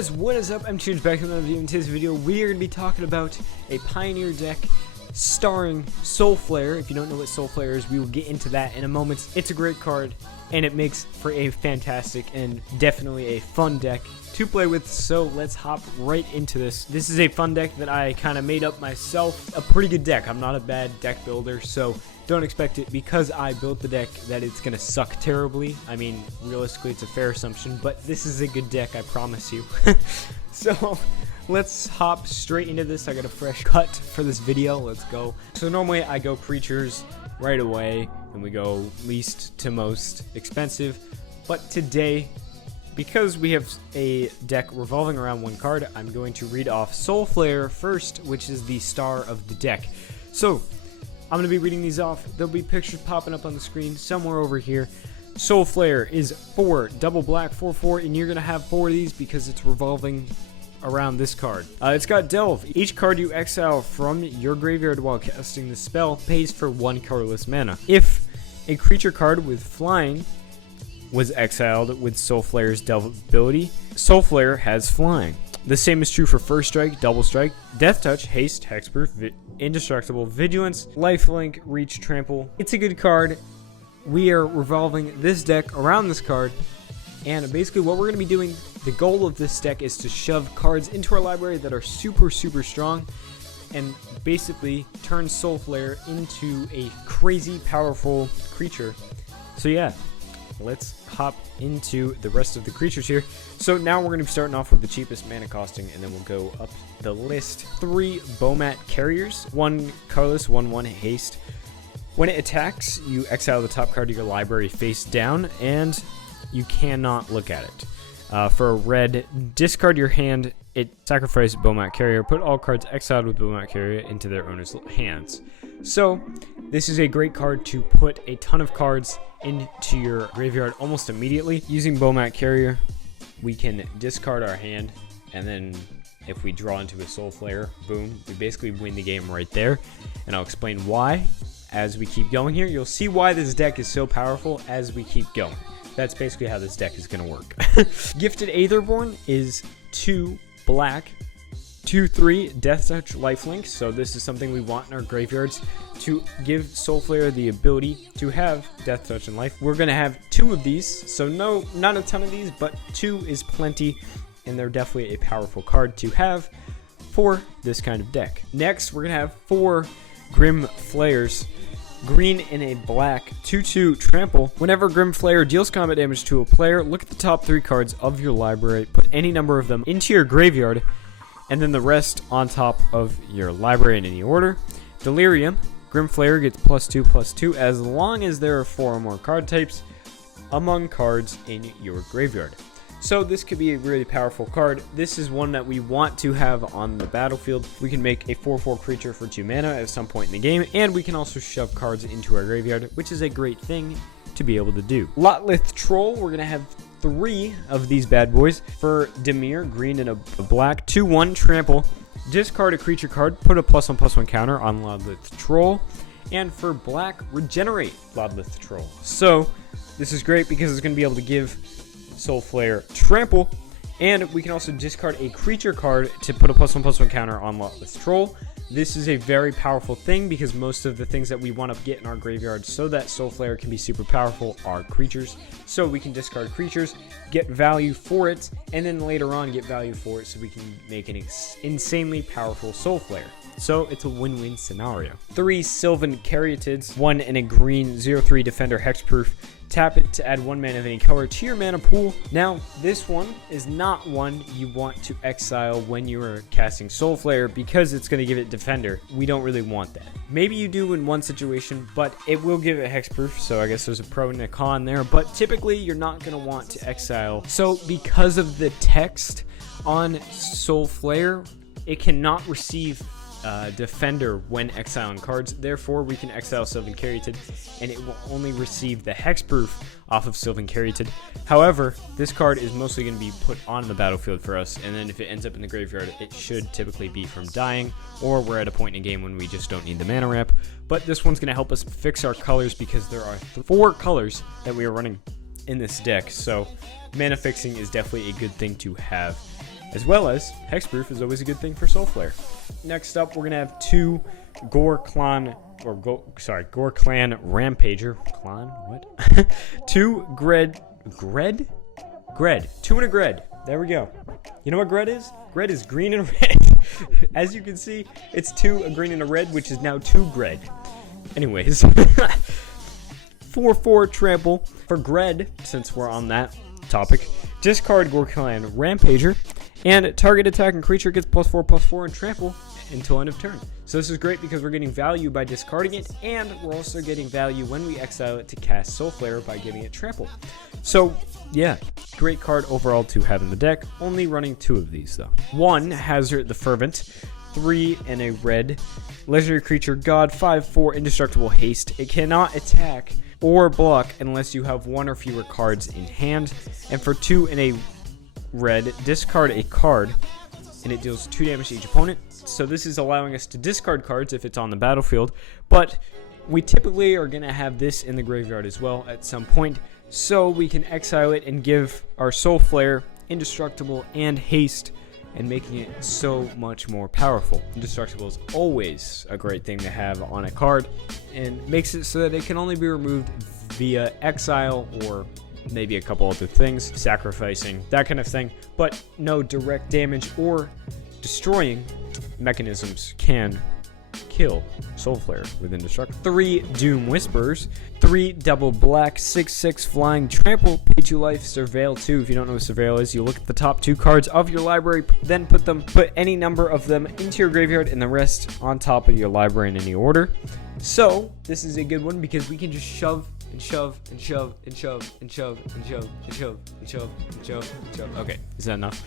guys, what is up? MTG back with another video. In today's video, we are going to be talking about a Pioneer deck starring Soulflayer. If you don't know what Soulflayer is, we will get into that in a moment. It's a great card, and it makes for a fantastic and definitely a fun deck to play with, so let's hop right into this. This is a fun deck that I kind of made up myself. A pretty good deck. I'm not a bad deck builder, so don't expect it because I built the deck that it's going to suck terribly. I mean, realistically, it's a fair assumption, but this is a good deck, I promise you. So let's hop straight into this. I got a fresh cut for this video. Let's go. So normally I go creatures right away, and we go least to most expensive, but today, because we have a deck revolving around one card, I'm going to read off Soulflayer first, which is the star of the deck. So I'm going to be reading these off. There'll be pictures popping up on the screen somewhere over here. Soulflayer is 4 double black 4/4, and you're going to have 4 of these because it's revolving around this card. It's got Delve. Each card you exile from your graveyard while casting the spell pays for 1 colorless mana. If a creature card with flying was exiled with Soulflayer's Delve ability, Soulflayer has flying. The same is true for First Strike, Double Strike, Death Touch, Haste, Hexproof, Indestructible, Vigilance, Lifelink, Reach, Trample. It's a good card. We are revolving this deck around this card, and basically what we're going to be doing, the goal of this deck is to shove cards into our library that are super strong, and basically turn Soulflayer into a crazy powerful creature. So yeah, let's hop into the rest of the creatures here. So now we're going to be starting off with the cheapest mana costing, and then we'll go up the list. 3 Bomat Carriers, 1 colorless, 1/1 haste. When it attacks, you exile the top card of your library face down, and you cannot look at it. For a red, discard your hand. It sacrifices Bomat Carrier. Put all cards exiled with Bomat Carrier into their owner's hands. So this is a great card to put a ton of cards into your graveyard almost immediately. Using Bomat Carrier, we can discard our hand, and then if we draw into a Soulflayer, boom, we basically win the game right there. And I'll explain why as we keep going here. You'll see why this deck is so powerful as we keep going. That's basically how this deck is going to work. Gifted Aetherborn is 2 black, 2/3 Death Touch, Lifelink. So this is something we want in our graveyards to give Soulflayer the ability to have Death Touch and Life. We're going to have 2 of these, so no, not a ton of these, but 2 is plenty, and they're definitely a powerful card to have for this kind of deck. Next, we're going to have 4 Grim Flayers. Green in a black, 2/2 trample. Whenever Grim Flayer deals combat damage to a player, look at the top 3 cards of your library, put any number of them into your graveyard, and then the rest on top of your library in any order. Delirium, Grim Flayer gets +2/+2 as long as there are 4 or more card types among cards in your graveyard. So this could be a really powerful card. This is one that we want to have on the battlefield. We can make a 4/4 creature for 2 mana at some point in the game, and we can also shove cards into our graveyard, which is a great thing to be able to do. Lotlith Troll, we're going to have 3 of these bad boys. For Demir, green and a black, 2/1 trample. Discard a creature card, put a +1/+1 counter on Lotlith Troll. And for black, regenerate Lotlith Troll. So this is great because it's going to be able to give Soulflayer trample, and we can also discard a creature card to put a +1/+1 counter on Lotlith Troll. This is a very powerful thing because most of the things that we want to get in our graveyard so that Soulflayer can be super powerful are creatures. So we can discard creatures, get value for it, and then later on get value for it so we can make an insanely powerful Soulflayer. So it's a win-win scenario. 3 Sylvan Caryatids, 1 in a green, 0/3 defender, hexproof. Tap it to add 1 mana of any color to your mana pool. Now, this one is not one you want to exile when you are casting Soulflayer because it's going to give it defender. We don't really want that. Maybe you do in one situation, but it will give it hexproof, so I guess there's a pro and a con there. But typically, you're not going to want to exile. So because of the text on Soulflayer, it cannot receive defender when exiling cards. Therefore, we can exile Sylvan Caryatid, and it will only receive the hexproof off of Sylvan Caryatid. However, this card is mostly going to be put on the battlefield for us, and then if it ends up in the graveyard, it should typically be from dying, or we're at a point in a game when we just don't need the mana ramp. But this one's going to help us fix our colors because there are 4 colors that we are running in this deck, so mana fixing is definitely a good thing to have. as well as hexproof is always a good thing for Soulflayer. Next up, we're gonna have two Gore Clan Rampager. Clan? What? Two Gred. 2 and a Gred. There we go. You know what Gred is? Gred is green and red. As you can see, it's 2, a green and a red, which is now 2 Gred. Anyways, 4/4 trample for Gred, since we're on that topic. Discard Gore Clan Rampager, and target attacking creature gets +4/+4 and trample until end of turn. So this is great because we're getting value by discarding it, and we're also getting value when we exile it to cast Soulflayer by giving it trample. So yeah, great card overall to have in the deck. Only running 2 of these though. 1, Hazard the Fervent, 3 and a red. Legendary creature, God, 5/4 indestructible haste. It cannot attack or block unless you have 1 or fewer cards in hand. And for 2 and a red, discard a card, and it deals 2 damage to each opponent. So this is allowing us to discard cards if it's on the battlefield, but we typically are going to have this in the graveyard as well at some point, so we can exile it and give our Soulflayer indestructible and haste, and making it so much more powerful. Indestructible is always a great thing to have on a card, and makes it so that it can only be removed via exile or maybe a couple other things, sacrificing, that kind of thing, but no direct damage or destroying mechanisms can kill Soulflayer with Indestructible. 3 Doom Whisperers, 3 double black, 6/6 flying, trample, pay 2 life, surveil 2. If you don't know what surveil is, you look at the top 2 cards of your library, then put any number of them into your graveyard and the rest on top of your library in any order. So this is a good one because we can just shove and shove and shove and shove and shove and shove and shove and shove and shove and shove. Okay, is that enough?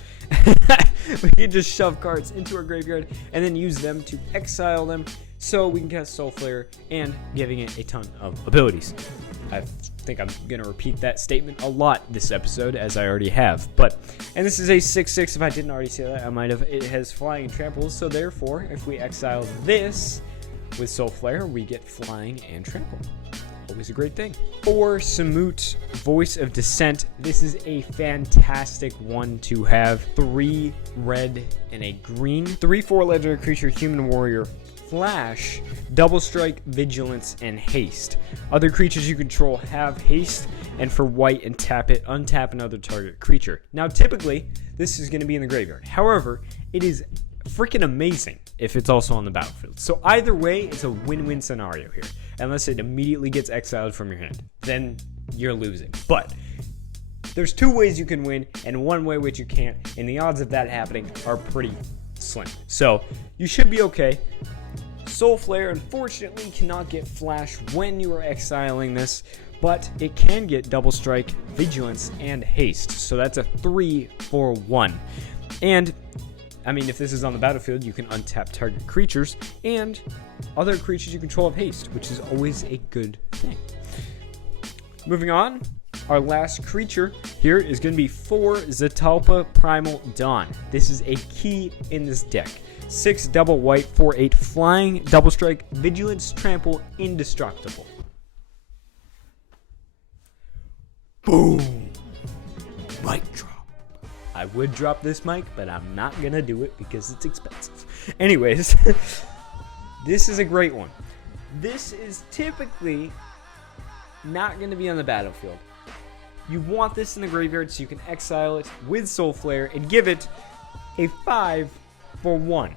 We can just shove cards into our graveyard and then use them to exile them, so we can cast Soulflayer and giving it a ton of abilities. I think I'm gonna repeat that statement a lot this episode, as I already have. And this is a 6/6. If I didn't already say that, I might have. It has flying and tramples, so therefore, if we exile this with Soulflayer, we get flying and trample. Always a great thing. 4 Samut, Voice of Dissent. This is a fantastic one to have. 3 red and a green. 3/4 legendary creature, human warrior, flash, double strike, vigilance, and haste. Other creatures you control have haste, and for white and tap it, untap another target creature. Now typically, this is going to be in the graveyard. However, it is freaking amazing if it's also on the battlefield. So either way, it's a win-win scenario here. Unless it immediately gets exiled from your hand, then you're losing. But there's 2 ways you can win and 1 way which you can't, and the odds of that happening are pretty slim. So you should be okay. Soulflayer unfortunately cannot get flash when you are exiling this, but it can get double strike, vigilance, and haste. So that's a 3/1. And I mean, if this is on the battlefield, you can untap target creatures, and other creatures you control have haste, which is always a good thing. Moving on, our last creature here is going to be 4 Zetalpa Primal Dawn. This is a key in this deck. 6 double white, 4/8 flying, double strike, vigilance, trample, indestructible. Boom! Mic drop. I would drop this mic, but I'm not gonna do it because it's expensive. Anyways, this is a great one. This is typically not gonna be on the battlefield. You want this in the graveyard so you can exile it with Soulflayer and give it a 5/1.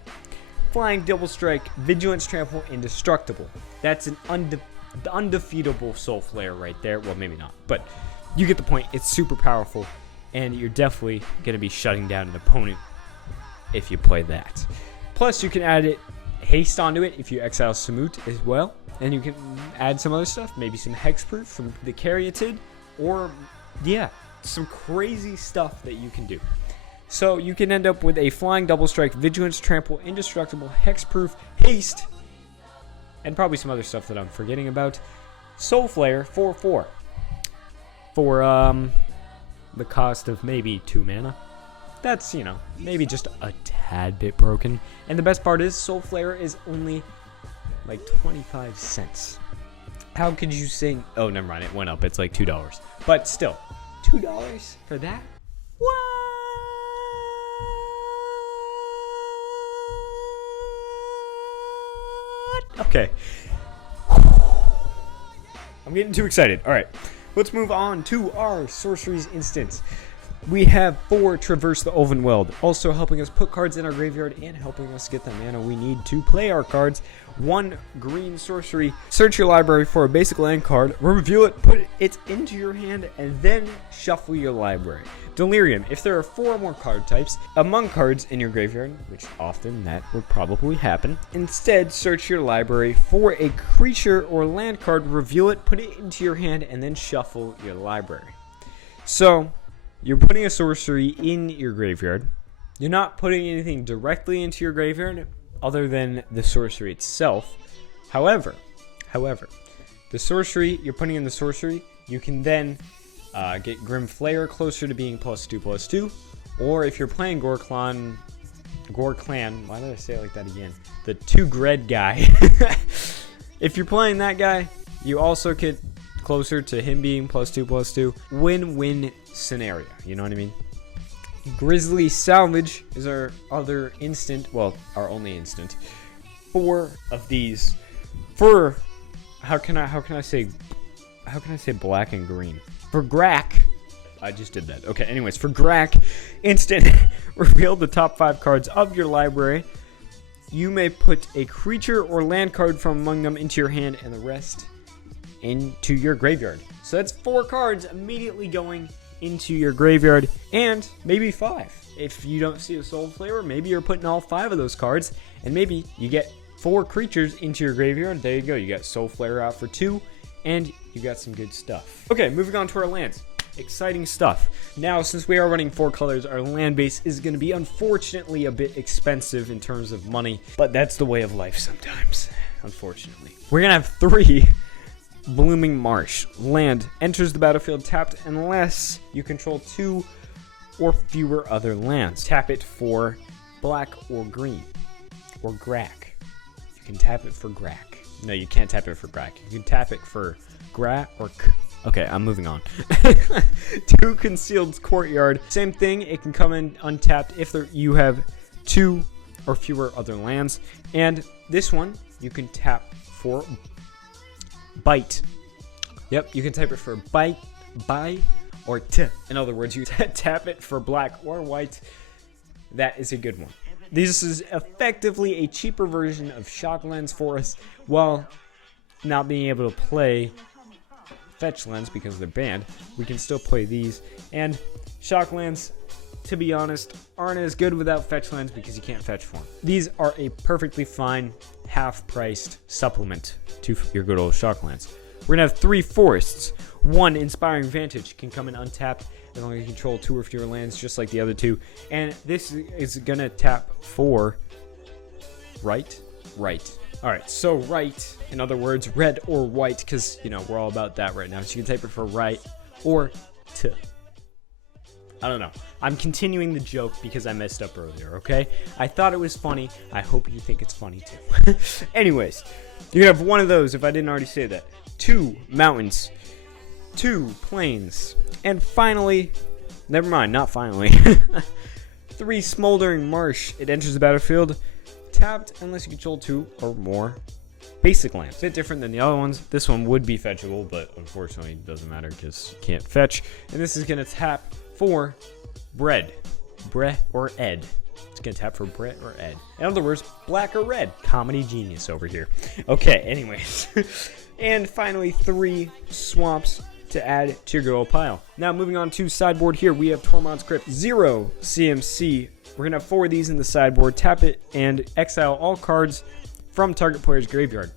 Flying, double strike, vigilance, trample, indestructible. That's an undefeatable Soulflayer right there. Well, maybe not, but you get the point. It's super powerful, and you're definitely going to be shutting down an opponent if you play that. Plus, you can add haste onto it if you exile Samut as well, and you can add some other stuff, maybe some hexproof from the Caryatid, or yeah, some crazy stuff that you can do. So you can end up with a flying, double strike, vigilance, trample, indestructible, hexproof, haste, and probably some other stuff that I'm forgetting about. Soulflayer 4/4 for the cost of maybe 2 mana. That's, you know, maybe just a tad bit broken. And the best part is Soulflayer is only like 25 cents. How could you sing? Oh, never mind. It went up. It's like $2. But still, $2 for that? What? Okay. I'm getting too excited. All right, let's move on to our sorceries instance. We have 4 Traverse the Elven Weld, also helping us put cards in our graveyard and helping us get the mana we need to play our cards. 1 green sorcery. Search your library for a basic land card, reveal it, put it into your hand, and then shuffle your library. Delirium. If there are 4 or more card types among cards in your graveyard, which often that would probably happen, instead search your library for a creature or land card, reveal it, put it into your hand, and then shuffle your library. So you're putting a sorcery in your graveyard. You're not putting anything directly into your graveyard other than the sorcery itself. However, the sorcery, you're putting in the sorcery, you can then get Grim Flayer closer to being +2/+2. Or if you're playing Gore Clan, why did I say it like that again? The 2 Gred guy. If you're playing that guy, you also get closer to him being +2/+2. Win-win scenario, you know what I mean? Grizzly Salvage is our other instant, well, our only instant. 4 of these for how can I say black and green? For Grack, I just did that. Okay, anyways, for Grack, instant reveal the top 5 cards of your library. You may put a creature or land card from among them into your hand and the rest into your graveyard. So that's 4 cards immediately going into your graveyard, and maybe 5. If you don't see a Soulflayer, maybe you're putting all 5 of those cards, and maybe you get 4 creatures into your graveyard. There you go. You got Soulflayer out for 2, and you got some good stuff. Okay, moving on to our lands. Exciting stuff. Now, since we are running 4 colors, our land base is going to be unfortunately a bit expensive in terms of money, but that's the way of life sometimes, unfortunately. We're going to have 3 Blooming Marsh. Land enters the battlefield tapped unless you control 2 or fewer other lands. Tap it for black or green or Grack. You can tap it for Grack. No, you can't tap it for Grack. You can tap it for Gra or K. Okay, I'm moving on. 2 Concealed Courtyard. Same thing. It can come in untapped if you have 2 or fewer other lands. And this one, you can tap for Bite. Yep, you can type it for bite, buy, or t. In other words, you tap it for black or white. That is a good one. This is effectively a cheaper version of Shocklands for us, while not being able to play Fetch Lands because they're banned. We can still play these, and Shocklands, to be honest, aren't as good without Fetch Lands because you can't fetch for them. These are a perfectly fine half-priced supplement to your good old Shocklands. We're gonna have 3 forests. 1 Inspiring Vantage can come in untapped as long as you control 2 or fewer lands, just like the other 2. And this is gonna tap for right. All right, so right, in other words, red or white, because you know we're all about that right now. So you can type it for right or t. I don't know. I'm continuing the joke because I messed up earlier, okay? I thought it was funny. I hope you think it's funny too. Anyways, you're gonna have 1 of those if I didn't already say that. 2 mountains, 2 plains, and finally, never mind, not finally, 3 Smoldering Marsh. It enters the battlefield tapped unless you control 2 or more basic lands. A bit different than the other ones. This one would be fetchable, but unfortunately it doesn't matter because you can't fetch. And this is gonna tap for bread or ed. It's gonna tap for Brett or Ed. In other words, black or red. Comedy genius over here. Okay, anyways. And finally, 3 swamps to add to your good old pile. Now, moving on to sideboard here, we have Tormod's Crypt. 0 CMC. We're gonna have 4 of these in the sideboard. Tap it and exile all cards from target player's graveyard.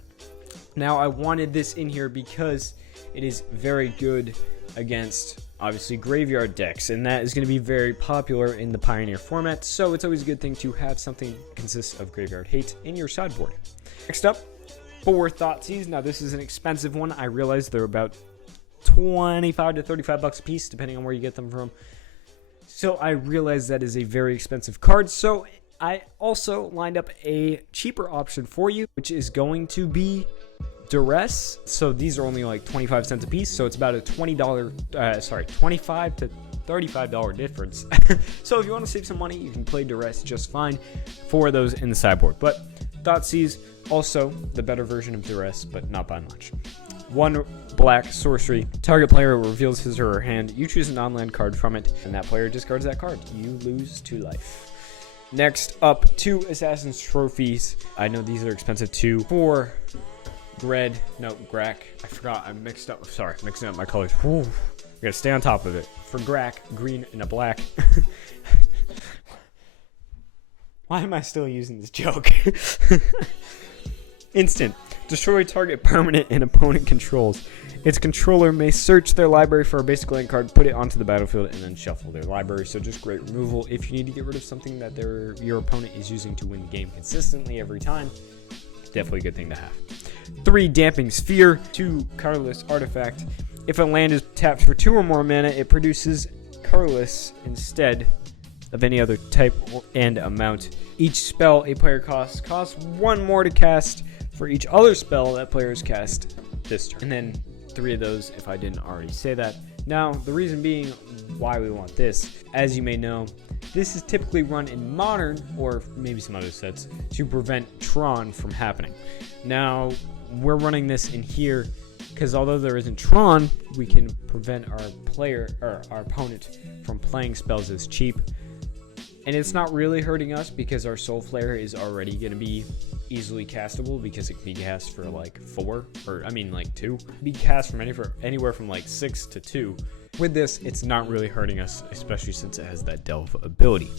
Now, I wanted this in here because it is very good against obviously graveyard decks, and that is going to be very popular in the Pioneer format, so it's always a good thing to have something that consists of graveyard hate in your sideboard. Next up, 4 Thoughtseize. Now this is an expensive one. I realize they're about 25 to 35 bucks a piece depending on where you get them from, so I realize that is a very expensive card, so I also lined up a cheaper option for you, which is going to be Duress. So these are only like 25 cents a piece, so it's about a $25 to $35 difference. So if you want to save some money, you can play Duress just fine for those in the sideboard. But Thoughtseize, also the better version of Duress, but not by much. 1 black sorcery. Target player reveals his or her hand. You choose a non-land card from it, and that player discards that card. You lose 2 life. Next up, 2 Assassin's Trophies. I know these are expensive too. 4 Gred. No, Grack. I forgot. I mixed up. Sorry, mixing up my colors. Whew. I gotta stay on top of it. For Grack, green and a black. Why am I still using this joke? Instant. Destroy target permanent and opponent controls. Its controller may search their library for a basic land card, put it onto the battlefield, and then shuffle their library. So just great removal if you need to get rid of something that your opponent is using to win the game consistently every time. Definitely a good thing to have. 3 Damping Sphere. 2 colorless artifact. If a land is tapped for 2 or more mana, it produces colorless instead of any other type and amount. Each spell a player costs 1 more to cast for each other spell that players cast this turn. And then 3 of those if I didn't already say that. Now, the reason being why we want this, as you may know, this is typically run in Modern, or maybe some other sets, to prevent Tron from happening. Now, we're running this in here because although there isn't Tron, we can prevent our opponent from playing spells as cheap. And it's not really hurting us because our Soulflayer is already going to be easily castable because it can be cast for like 2. Be cast from anywhere from like 6 to 2. With this, it's not really hurting us, especially since it has that Delve ability.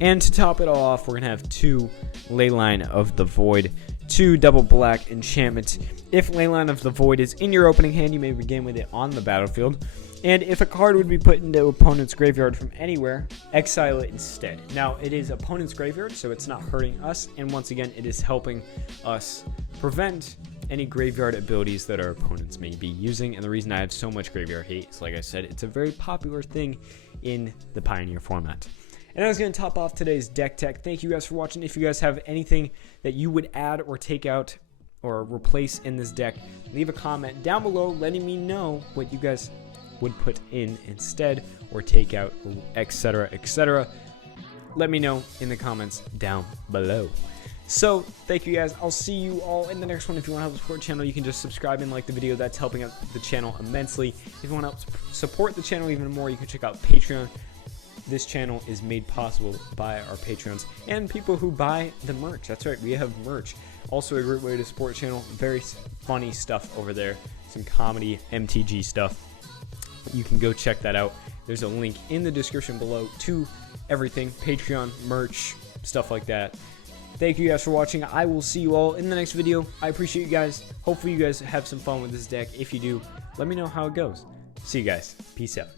And to top it all off, we're going to have 2 Leyline of the Void, 2 double black enchantments. If Leyline of the Void is in your opening hand, you may begin with it on the battlefield. And if a card would be put into opponent's graveyard from anywhere, exile it instead. Now, it is opponent's graveyard, so it's not hurting us. And once again, it is helping us prevent any graveyard abilities that our opponents may be using. And the reason I have so much graveyard hate is, like I said, it's a very popular thing in the Pioneer format. And that's going to top off today's deck tech. Thank you guys for watching. If you guys have anything that you would add or take out or replace in this deck, leave a comment down below letting me know what you guys would put in instead or take out, etc., etc. Let me know in the comments down below. So thank you guys. I'll see you all in the next one. If you want to help support the channel, you can just subscribe and like the video. That's helping out the channel immensely. If you want to help support the channel even more, you can check out Patreon. This channel is made possible by our Patreons and people who buy the merch. That's right, we have merch. Also a great way to support the channel. Very funny stuff over there. Some comedy MTG stuff. You can go check that out. There's a link in the description below to everything, Patreon, merch, stuff like that. Thank you guys for watching. I will see you all in the next video. I appreciate you guys. Hopefully you guys have some fun with this deck. If you do, let me know how it goes. See you guys. Peace out.